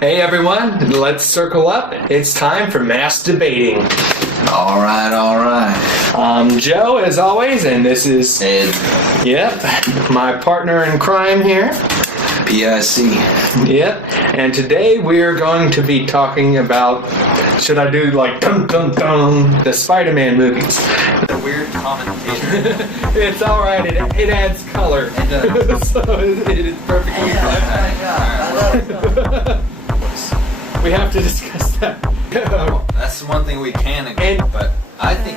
Hey everyone, let's circle up. It's time for mass debating. All right. I'm Joe, as always, and this is Ed. Yep, my partner in crime here. PIC. Yep, and today we're going to be talking about, should I do like dum dum dum, the Spider-Man movies. The weird commentation. It's alright, it adds color. It does. So it is perfectly fine. We have to discuss that. That's one thing we can agree, but I think,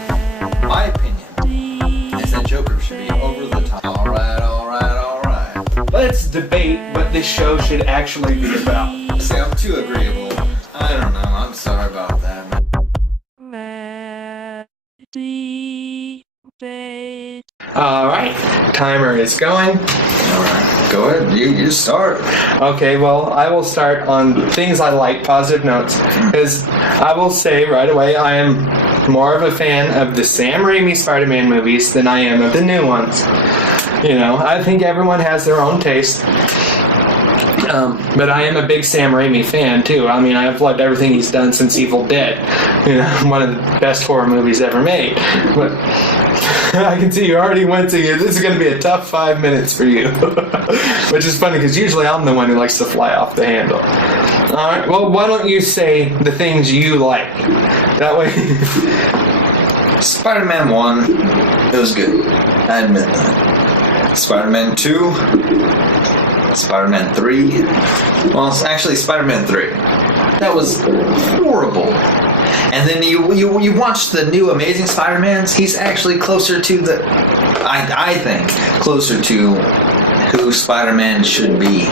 my opinion, is that Joker should be over the top. All right. Let's debate what this show should actually be about. See, I'm too agreeable. I don't know. I'm sorry about that. Alright, timer is going. Alright, go ahead. You start. Okay, well, I will start on things I like, positive notes. Because I will say right away, I am more of a fan of the Sam Raimi Spider-Man movies than I am of the new ones. You know, I think everyone has their own taste. But I am a big Sam Raimi fan, too. I mean, I've loved everything he's done since Evil Dead. You know, one of the best horror movies ever made. But I can see you already wincing. This is going to be a tough 5 minutes for you. Which is funny, because usually I'm the one who likes to fly off the handle. Alright, well, why don't you say the things you like? That way... Spider-Man 1, it was good. I admit that. Spider-Man 2... Spider-Man 3. Well, it's actually Spider-Man 3. That was horrible. And then you watch the new Amazing Spider-Mans. He's actually closer to the, I think, closer to who Spider-Man should be.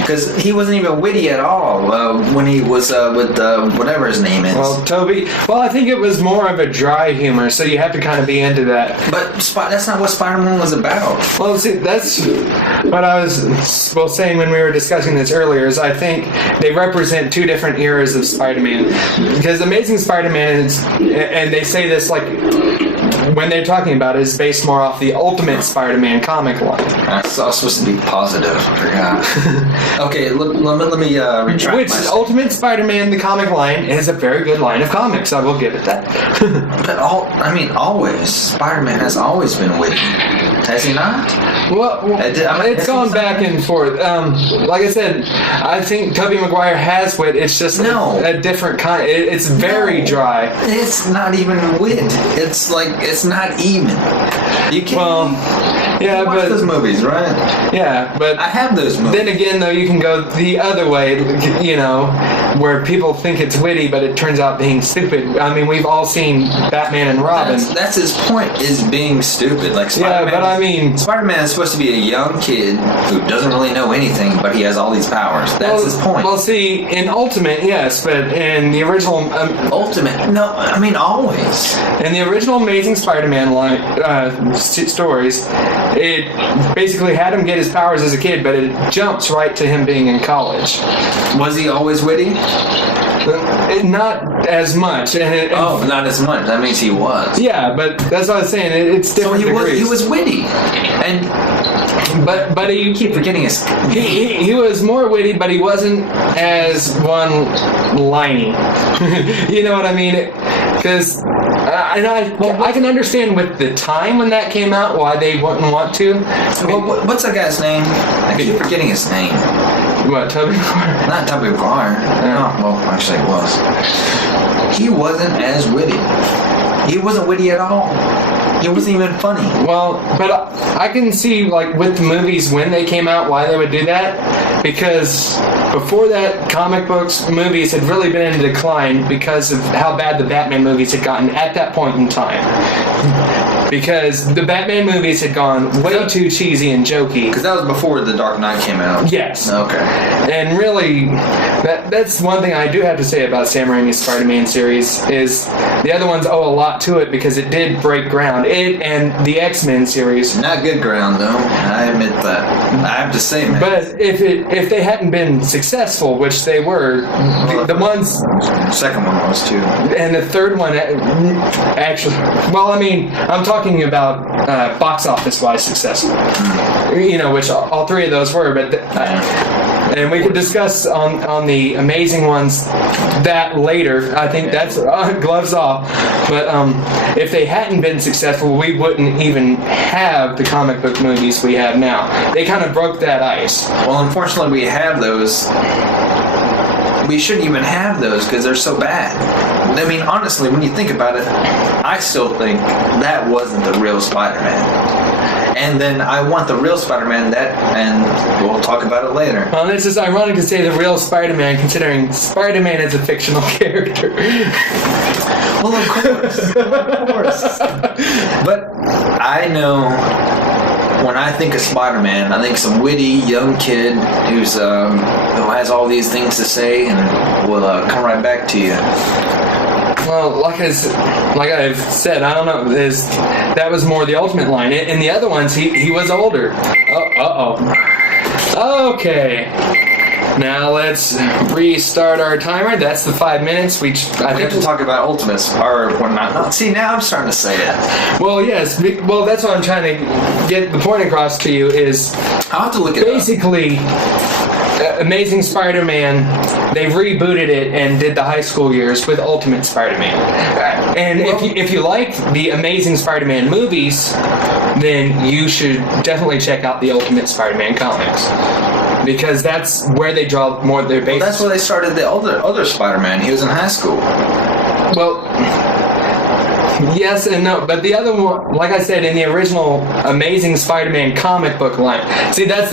Because he wasn't even witty at all when he was with whatever his name is. Well, Toby. Well, I think it was more of a dry humor, so you have to kind of be into that. But that's not what Spider-Man was about. Well, see, that's what I was saying when we were discussing this earlier. Is I think they represent two different eras of Spider-Man. Because Amazing Spider-Man is, and they say this like when they're talking about it, is based more off the Ultimate Spider-Man comic line. That's all supposed to be positive. I forgot. Okay, let me retract Which myself. Ultimate Spider-Man, the comic line, is a very good line of comics. I will give it that. But always Spider-Man has always been witty, has he not? Well, it's gone back and forth. Like I said, I think Tobey Maguire has wit. It's just a different kind. It's very dry. It's not even wit. It's like it's not even. You can't. Well, yeah, you watch those movies, right? Yeah, but I have those movies. Then again, though, you can go the other way. You know, where people think it's witty, but it turns out being stupid. I mean, we've all seen Batman and Robin. That's his point, is being stupid. Like Spider-Man, yeah, but I mean, Spider-Man is supposed to be a young kid who doesn't really know anything, but he has all these powers. That's his point. Well, see, in Ultimate, yes, but in the original Ultimate, no, I mean always. In the original Amazing Spider-Man stories, it basically had him get his powers as a kid, but it jumps right to him being in college. Was he always witty? Not as much. Not as much. That means he was. Yeah, but that's what I was saying. It's different degrees. He was witty, but he, you keep forgetting his. He was more witty, but he wasn't as one-liney. You know what I mean? Because. I can understand with the time when that came out why they wouldn't want to. Okay, what's that guy's name? I keep forgetting his name. What, Tobey Maguire? Not Tobey Maguire. Yeah. No, well, actually it was. He wasn't as witty. He wasn't witty at all. It wasn't even funny. Well, but I can see, like, with the movies when they came out, why they would do that. Because before that, comic books, movies had really been in decline because of how bad the Batman movies had gotten at that point in time. Because the Batman movies had gone way too cheesy and jokey. Because that was before The Dark Knight came out. Yes. Okay. And really, that's one thing I do have to say about Sam Raimi's Spider-Man series is the other ones owe a lot to it because it did break ground. It and the X-Men series. Not good ground, though. I admit that. I have to say, man. But if they hadn't been successful, which they were, the ones... The second one was, too. And the third one, actually... Well, I mean, I'm talking about box office-wise successful. You know, which all three of those were, but... And we could discuss on the amazing ones that later. I think that's gloves off. But if they hadn't been successful, we wouldn't even have the comic book movies we have now. They kind of broke that ice. Well, unfortunately, we have those. We shouldn't even have those because they're so bad. I mean, honestly, when you think about it, I still think that wasn't the real Spider-Man. And then I want the real Spider-Man and we'll talk about it later. Well, it's just ironic to say the real Spider-Man, considering Spider-Man is a fictional character. Well, of course. But I know when I think of Spider-Man, I think some witty young kid who has all these things to say and will come right back to you. Well, like I've said, I don't know. That was more the Ultimate line. In the other ones, he was older. Okay. Now let's restart our timer. That's the 5 minutes. We have to talk about Ultimates. Or not. See, now I'm starting to say it. Well, yes. Well, that's what I'm trying to get the point across to you is. I'll have to look at basically. Amazing Spider-Man, they rebooted it and did the high school years with Ultimate Spider-Man. And if you like the Amazing Spider-Man movies, then you should definitely check out the Ultimate Spider-Man comics. Because that's where they draw more of their bases. Well, that's where they started the other Spider-Man. He was in high school. Well, yes and no, but the other one, like I said, in the original Amazing Spider-Man comic book line, see, that's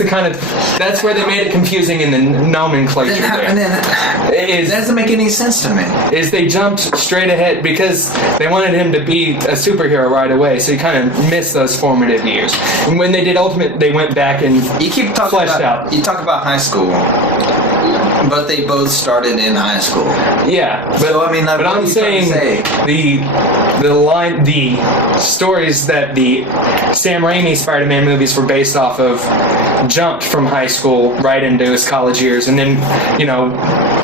where they made it confusing in the nomenclature. It doesn't make any sense to me. Is they jumped straight ahead because they wanted him to be a superhero right away, so you kind of missed those formative years. And when they did Ultimate, they went back and fleshed out. You talk about high school. But they both started in high school. Yeah, but I'm saying the stories that the Sam Raimi Spider-Man movies were based off of jumped from high school right into his college years, and then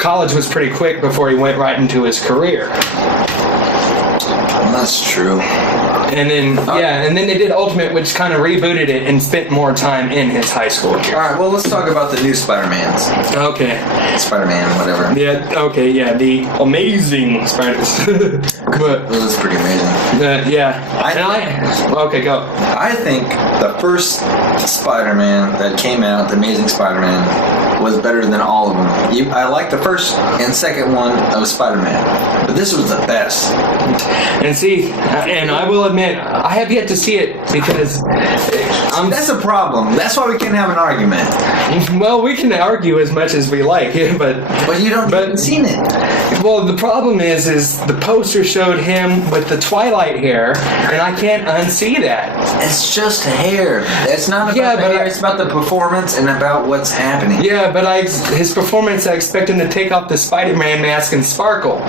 college was pretty quick before he went right into his career. That's true. And then and then they did Ultimate, which kind of rebooted it and spent more time in his high school years. All right, well, let's talk about the new Spider-Mans. Okay. Spider-Man, whatever. Yeah. Okay. Yeah. The Amazing Spider-Man. But it was pretty amazing. Okay, go. I think the first Spider-Man that came out, the Amazing Spider-Man, was better than all of them. I like the first and second one of Spider-Man, but this was the best. And see, and I will admit, I have yet to see it because that's a problem. That's why we can't have an argument. Well, we can argue as much as we like, but you haven't seen it. Well, the problem is the poster showed him with the Twilight hair, and I can't unsee that. It's just hair. It's not about the hair. It's about the performance and about what's happening. Yeah, but his performance, I expect him to take off the Spider-Man mask and sparkle.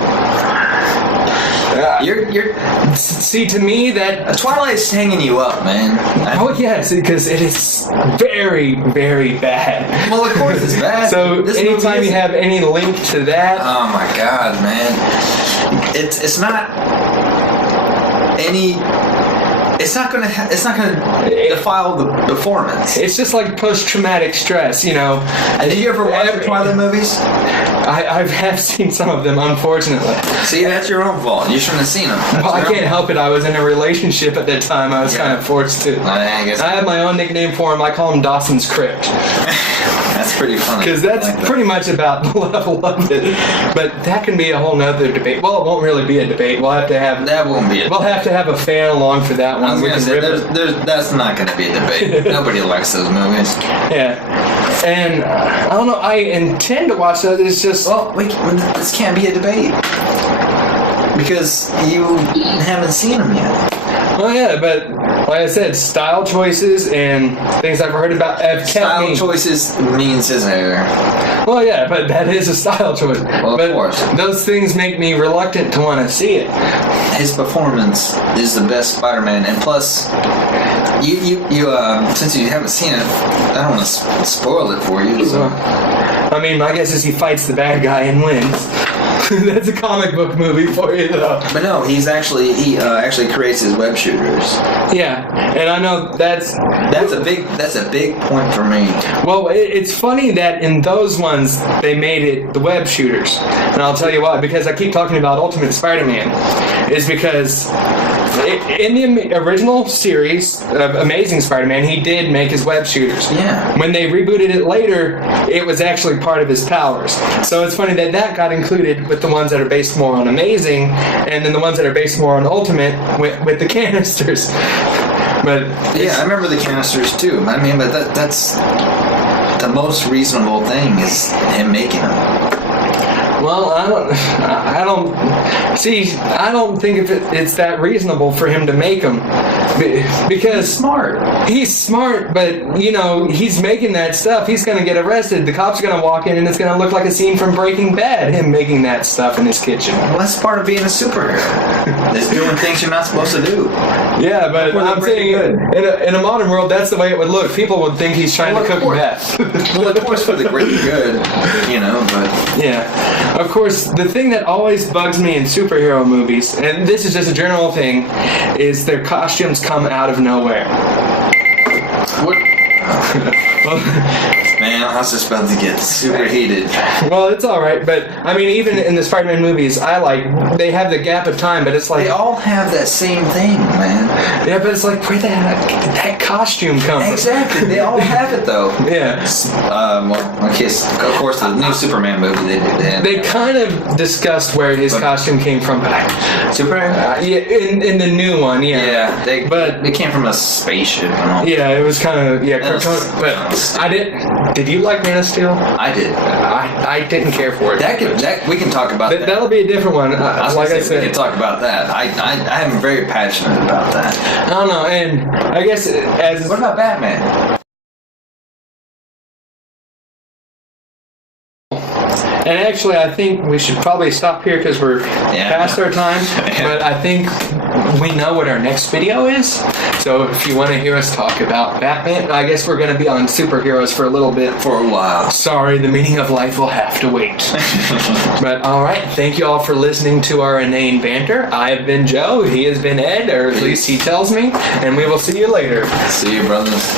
See, to me, that Twilight's hanging you up, man. Yes, because it is very, very bad. Well, of course it's bad. So anytime you have any link to that, oh my God, man, it's not any. It's not gonna defile the performance. It's just like post-traumatic stress, And did you ever watch the Twilight movies? I have seen some of them, unfortunately. See, that's your own fault. You shouldn't have seen them. Well, I can't help it. I was in a relationship at that time. I was kind of forced to. I guess. I have my own nickname for him. I call him Dawson's Crypt. That's pretty funny. Because that's pretty much about the level of it. But that can be a whole nother debate. Well, it won't really be a debate. We'll have to have. That won't be. We'll have to have a fan along for that one. I was going to say, that's not going to be a debate. Nobody likes those movies. Yeah. And I don't know. I intend to watch those. It's just. Well, this can't be a debate because you haven't seen them yet. Well, yeah, but like I said, style choices and things I've heard about have kept Style choices means his hair. Well, yeah, but that is a style choice. Well, but of course. Those things make me reluctant to want to see it. His performance is the best Spider-Man, and plus, you since you haven't seen it, I don't want to spoil it for you. So. I mean, my guess is he fights the bad guy and wins. That's a comic book movie for you, though. But no, he actually creates his web shooters. Yeah, and I know that's a big point for me. Well, it's funny that in those ones they made it the web shooters, and I'll tell you why. Because I keep talking about Ultimate Spider-Man, is because in the original series of Amazing Spider-Man, he did make his web shooters. Yeah. When they rebooted it later, it was actually part of his powers. So it's funny that got included with the ones that are based more on Amazing, and then the ones that are based more on Ultimate with the canisters. But yeah, I remember the canisters too. I mean, but that's the most reasonable thing is him making them. Well, I don't think it's that reasonable for him to make them, because he's smart, but he's making that stuff. He's going to get arrested. The cops are going to walk in, and it's going to look like a scene from Breaking Bad. Him making that stuff in his kitchen. Well, that's part of being a superhero. It's doing things you're not supposed to do. Yeah, but I'm saying in a modern world, that's the way it would look. People would think he's trying to cook meth. Well, of course, for the greater good, but yeah. Of course, the thing that always bugs me in superhero movies, and this is just a general thing, is their costumes come out of nowhere. What? Man, I was just about to get super heated. Well, it's alright, but I mean, even in the Spider-Man movies, they have the gap of time, but it's like... They all have that same thing, man. Yeah, but it's like, where did that costume come from? Exactly, they all have it, though. Yeah. Of course, the new Superman movie, they did. They kind of discussed where his costume came from. Superman? Yeah, in the new one, yeah. Yeah, it came from a spaceship. Yeah, it was kind of, but I didn't... Did you like Man of Steel? I did. I didn't care for it. We can talk about that. That'll be a different one. Like I said, we can talk about that. I am very passionate about that. I don't know, and I guess what about Batman? And actually, I think we should probably stop here because we're past our time. But I think we know what our next video is. So if you want to hear us talk about Batman, I guess we're going to be on superheroes for a little bit. For a while. Sorry, the meaning of life will have to wait. But all right, thank you all for listening to our inane banter. I have been Joe. He has been Ed, or at least he tells me. And we will see you later. See you, brothers.